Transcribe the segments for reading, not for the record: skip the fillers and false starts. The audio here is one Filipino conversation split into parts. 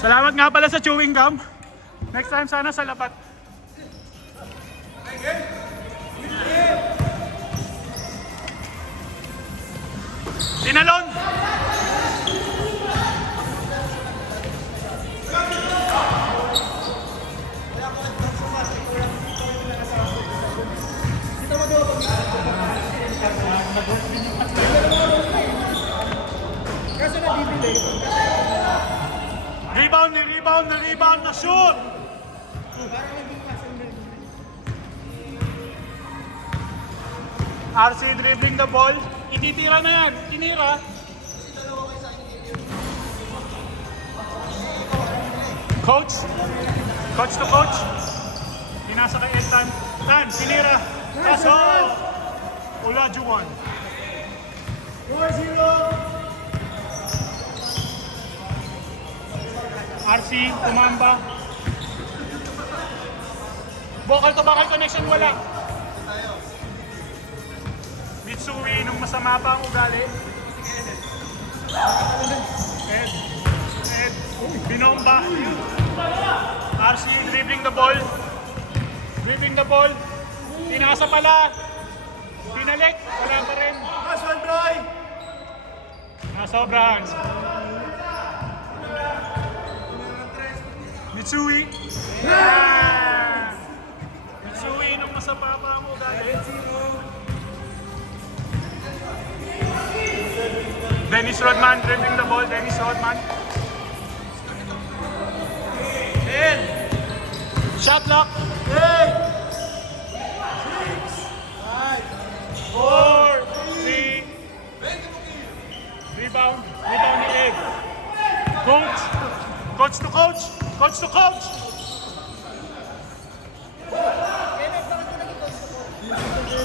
Salamat nga pala sa chewing gum. Next time sana sa labat. Tinalon! Rebound na shoot! RC dribbling the ball. Ititira na yan. Tinira. Coach. Coach to coach. Pinasa kay Edtan. Tan, tinira. Paso! Olajuwon. 4-0. RC, tumamba. Vocal to vocal connection, wala. Mitsui, nung masama pa ang ugali. Ed. Binomba. RC, dribbling the ball. Dribbling the ball. Tinasa pala. Pinalik. Wala pa rin. Maswal, Broy. Nasobrahan. Mitsui. Yeah! Mitsui, nung masama pa ang ugali. Dennis Rodman dribbling the ball. Dennis Rodman. Shot lock. 8, 6, 5, 4, 3. Rebound. Rebound ni Ed. Coach. Coach to coach. Coach to coach.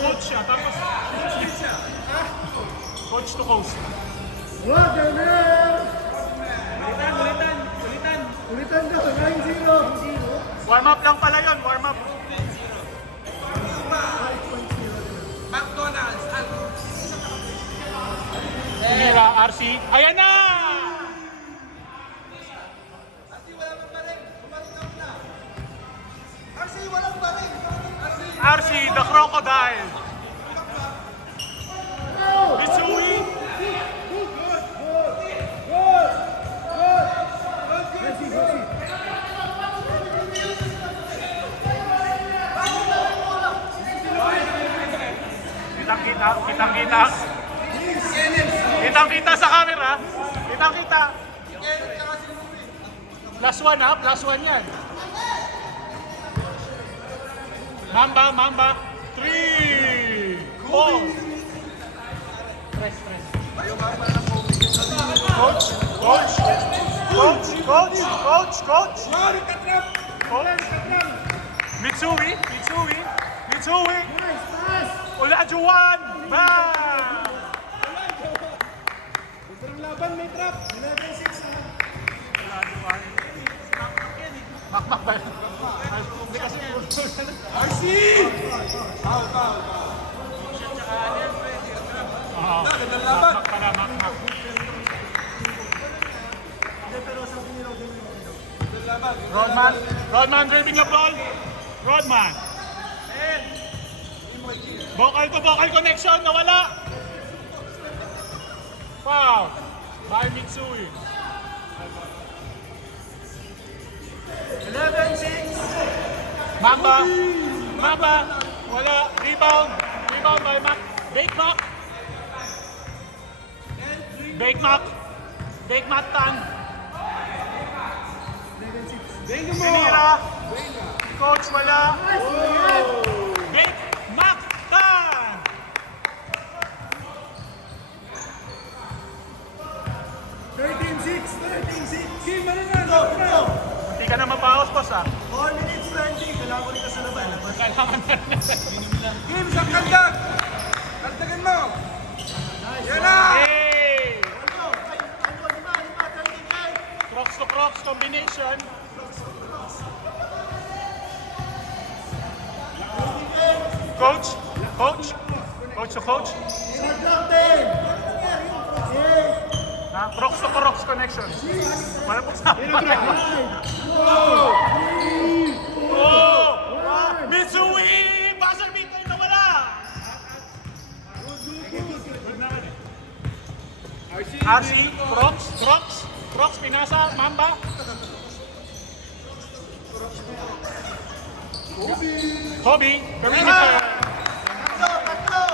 Coach siya. Tapos coach to coach. What the hell? Ulitan daw, 9-0. Warm up lang pala yun, warm up. McDonald's. Tinira, RC. Ayan na! RC, the crocodile. Mitsui. Kitang-kita. Kitang-kita sa camera. Kitang-kita. Plus one ha, plus one yan. Mamba. 3, 4. Press. Coach. Mitsui. Olajuwon. Bang! Laban, may trap. 11-6. Makmak ba? Hindi kasi RC! Foul. Makmak pala, makmak. Rodman dribbling the ball. Rodman. Vocal to vocal connection, nawala. Foul. By Mitsui. 11-6. Mamba. Wala. Rebound by Mac. Bake Mac Tan. Sinira. Coach, wala. Bake Mac Tan. 13-6. Kim, ano na? Hindi ka na mapaos, boss ah. 4 minutes 20. Kailangan ko rin ka sa laban. Kailangan na. Kim, sa kandag! Kandagan mo! Yan na! Hey! Crocs to Crocs combination. Coach to coach. Shot clock 10. 8, Crocs to Crocs connection. Wala po sa Mitsui! Buzzer beater na wala! RC, Crocs, pinasa, Mamba. Kobe, very good. Tatlo!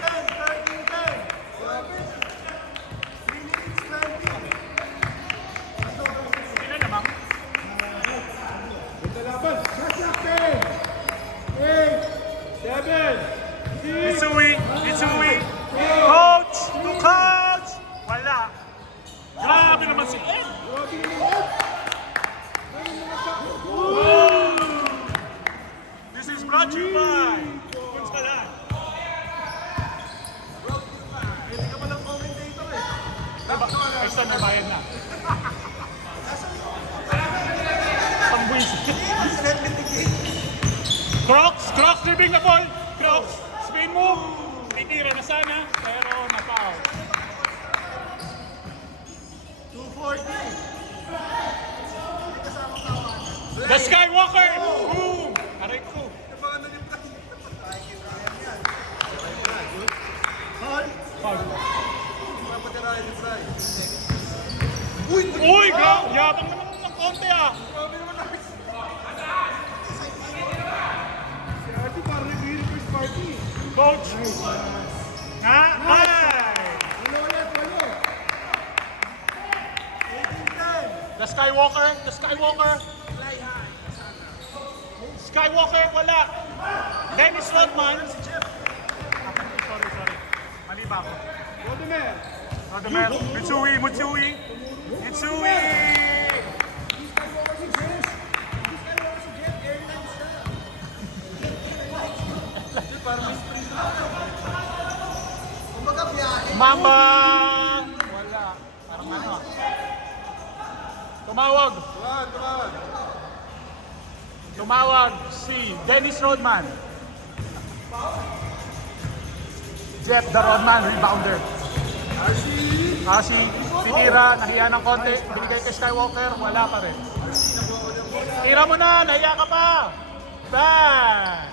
13-10. 3 minutes 20. Sino naman? Ganda laban. Shot clock 10. 8. 7. 6. Mitsui. Coach! Wala. Grabe naman si Ed. This is brought to you by Kunstalan. Hindi ka palang commentator eh. Basta may bayad na. Pangbuwis. Crocs dribbling the ball. Crocs, spin move. Titira na sana, pero na-foul. 240. The Skywalker! Boom! Aray ko. Hall. Foul. Papatirahin ni Bry. Uy! Yabang naman ng konti ah. Si Artie parang nag-request party. Coach! Ay! Walo ulit, walo. 18-10. The Skywalker, wala. Dennis Rodman. Sorry. Mali ba ako? Rodemel. Rodman. Mitsui. Mamba! Wala. Parang ano ah. Tumawag si Dennis Rodman. Jeff the Rodman, rebounder. Kasi titira, nahiya ng konti, binigay kay Skywalker, wala pa rin. Tira mo na, nahiya ka pa! Bang!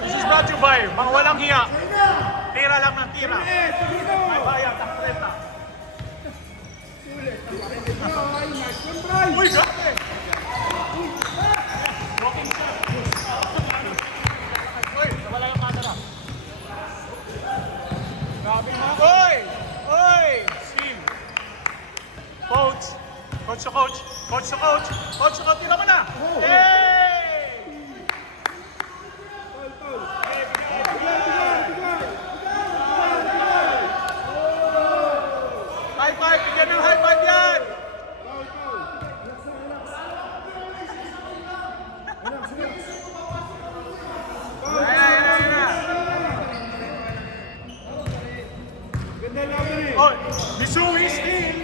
This is brought to you by mga walang hiya. Tira lang ng tira. May bayad ang treta. Uy, grabe! Walking shot. Uy, nawala yung camera. Grabe na. Uy! Steve! Coach! Coach, tira mo na! Yay! High five! Bigyan ng high five yan! Ganda laban eh. Oh, Mitsui steal!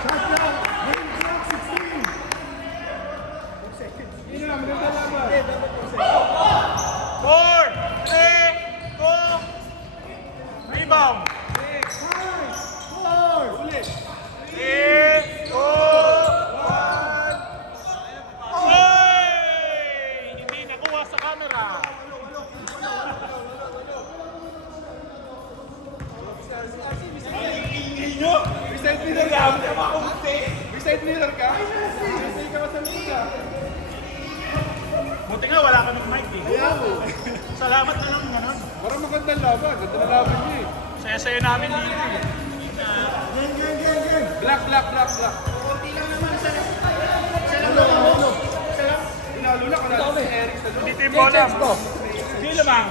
Shot clock. Game clock 16. 4 seconds. Yun na, maganda laban. Dapat 4 seconds. 4, 3, 2, rebound! 4. Ulit. 3, 2, 1. Oy! Hindi nakuha sa camera. Recite mirror ka. Recite mirror ka. Recite ka sa mirror. Buti nga wala ka ng mic eh. Salamat na lang ganun. Parang magandang laban. Ganda na laban niya eh. Saya-saya namin dito eh. Gang. Black. Kunti lang naman sa lang. Inalo na ka natin si Eric sa loob. Dito yung bola. Hindi lamang.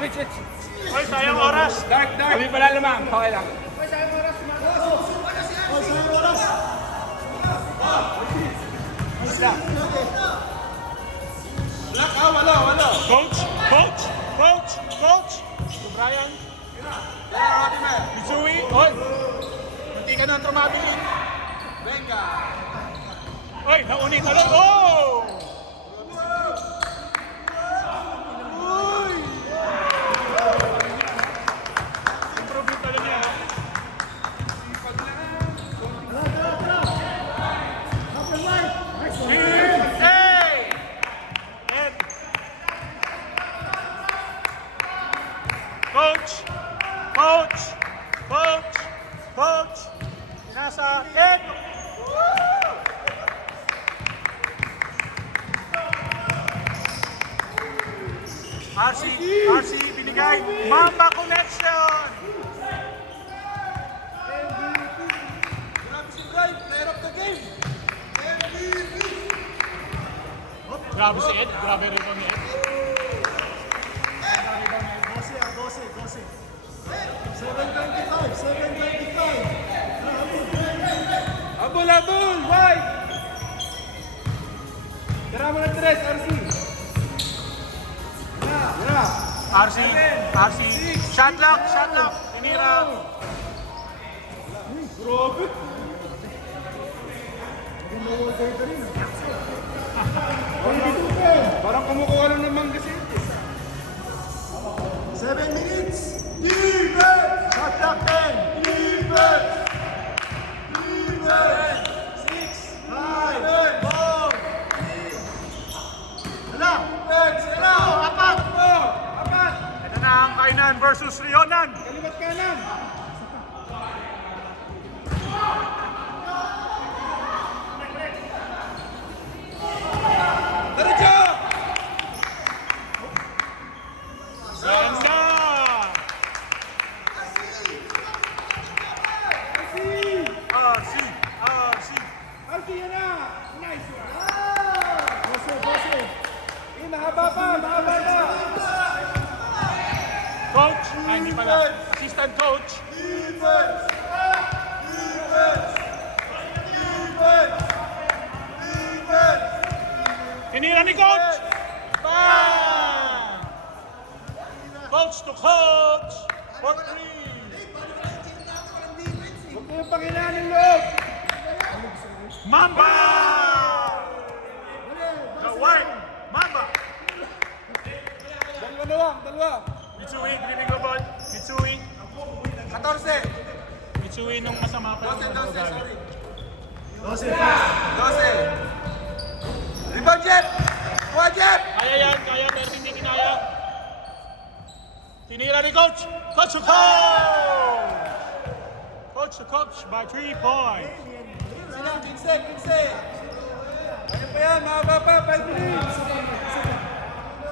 Hoy, sayang oras. Dark. Kami pala lamang. Okay lang. Black, wala. Coach. To Brian. Mitsui. Hoy. Munti ka na tumabili. Venga. Hoy, naunit na lang. Oh! Coach! Coach! Nasa 10! RC, binigay. Mamba connection! Grabe si Brian, player of the game. Grabe si Ed. Grabe rin ni Ed. 12. 725. Abol, wide. Tira mo ng 3, RC. RC. Shot lock. Tinira. Grabe. Parang kumukuha lang ng mangga si Ed. 7 minutes. Defense. Shot clock 10. Defense. 6, 5, 4. Apat. Ito na ang Kainan versus Rionan. Kalimat kanan. Diretso! Ganda! RC. RC yan na! Nice one! 12. Mahaba pa! Coach. Ay, hindi pala. Assistant coach. Tinira ni coach. Bang! Coach to coach. For 3. Huwag mo yung panghinaan ng loob! Mamba! The white Mamba. Dalawa. Mitsui, dribbling the ball. Mitsui. 14. Mitsui nung masama pa yung 12, sorry. 12. 12. Rebound, Jeff! Kuha, Jeff! Kaya pero hindi kinaya. Tinira ni coach. Coach to coach. Coach to coach by 3 points. Sino? 15. Ano pa yan? Mahaba pa. 5 minutes.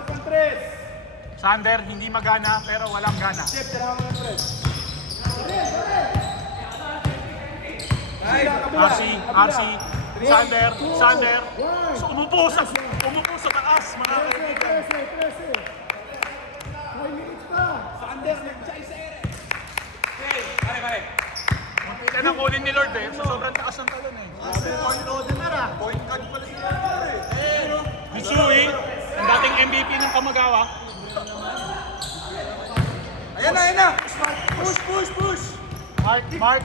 Pantres. Sander, hindi magana pero walang gana. Jeff, tira mo ng press. RC. Sander. So, umupo sa taas, mga kaibigan. 13. 5 minutes pa. Sanders, nag-chay sa ere. Okay, pare. Muntikan ang kunin ni Lord eh. Sa sobrang taas ng talon eh. Point guard pala si Lord eh. Mitsui, ang dating MVP ng Kamagawa. Ayan na. Push. Mark.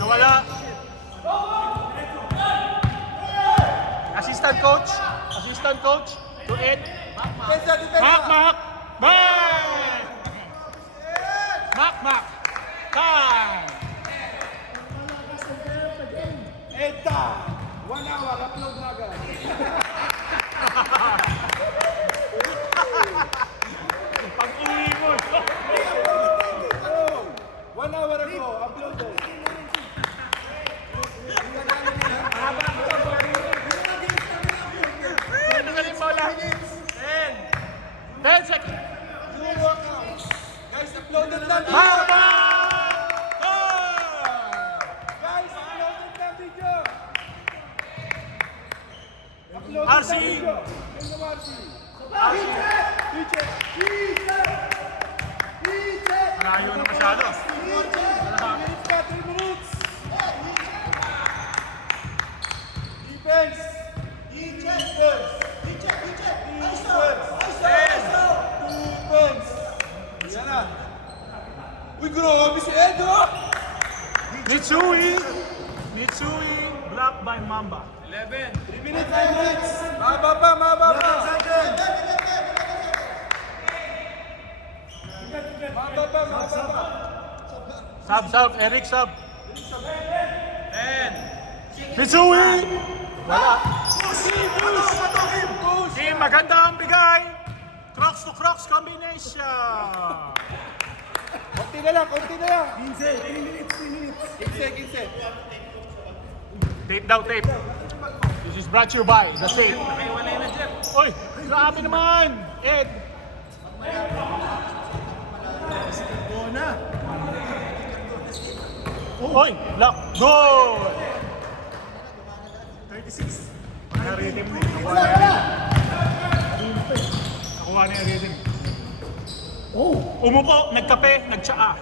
Nawala. Assistant coach. To Ed. Mak. Bang! Mak. Time! Edda! 1 hour, upload na agad. Pag-uwi mo. 1 hour ago, uploaded. Nagaling bola. 10 seconds. Guys, uploaded na video. Mamba! Guys, uploaded na video. Uploaded RC. na video. Yung RC. Malayo na masyado. 3 minutes. Defense. Yan na. Uy, grabe si Edo! Mitsui, blocked by Mamba. 3 minutes, 5 minutes. Mahaba pa. Sub, Eric sub. Mitsui! Wala. Team, maganda ang bigay. Crocs to Crocs combination. Konti na lang, konti na lang. 15, 3 minutes, 3 minutes. 15. Tape daw, tape. This is brought to you by The Safe. Oy, grabe naman! Ed! Oo na. Oy, lock, goal! 36. Na-rhythm na Nakuha na yung rhythm. Oh! Umupo, nagkape, nagtsaa.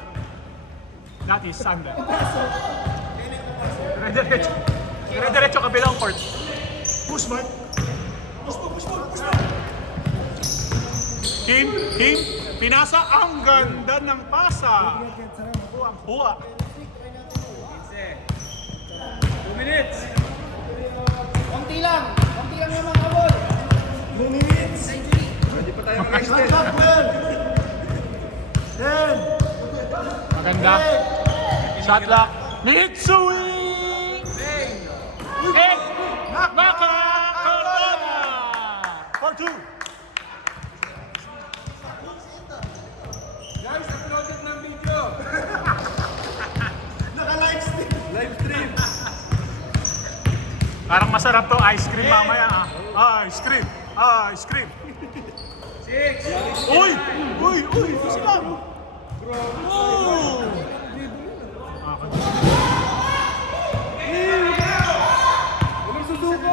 That is Sander. Dire-diretso kabilang court. Push, Mark. Push mo. Kim, pinasa ang ganda ng pasa. Ang huwa. 2 minutes. Konti lang naman habol. 2 minutes. Hindi pa tayo Shot, shot, 12. 10. Maganda. Shot lock. Mitsui! Ed! Nakakardona! For 2. Guys, uploaded ng video. Naka-live stream. Live stream. Parang masarap to ice cream mamaya ah. Ice cream. 6. Uy! Easy lang. Oh! Walang susuko.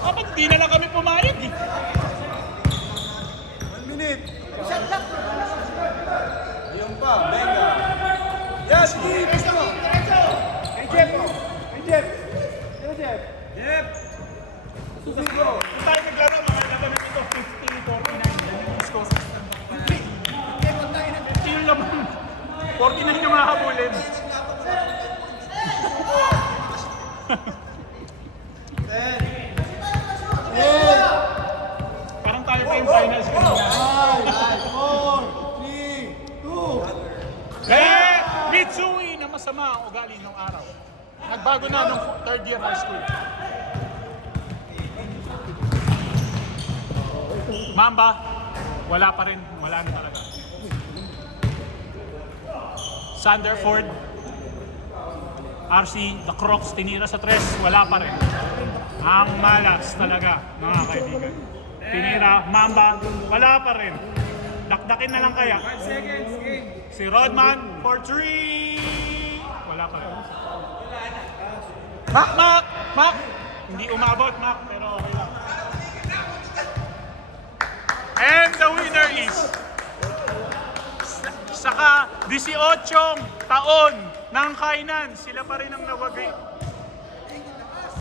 Dapat di na lang kami pumayag eh. 1 minute. Yung pa, venga. Yes, basta mo. Hey, Jeff. Jeff. Jeff. Susuko. Kung tayo naglaro, makalaban na ito 50-49. Yan yung score. 50 yung laban. 49 yung hahabulin. Parang tayo pa yung finals kanina. 5, 4, 3, 2. Mitsui na masama ang ugali nung araw. Nagbago na nung third year high school. Mamba, wala pa rin. Wala na talaga. Sanderford, RC, the Crocs, tinira sa tres, wala pa rin. Ang malas talaga, mga kaibigan. Tinira, Mamba, wala pa rin. Dakdakin na lang kaya. 5 seconds, game. Si Rodman for 3! Wala pa rin. Mac! Hindi umabot, Mac, pero okay lang. And the winner is saka 18 taon ng kainan. Sila pa rin ang nawagi.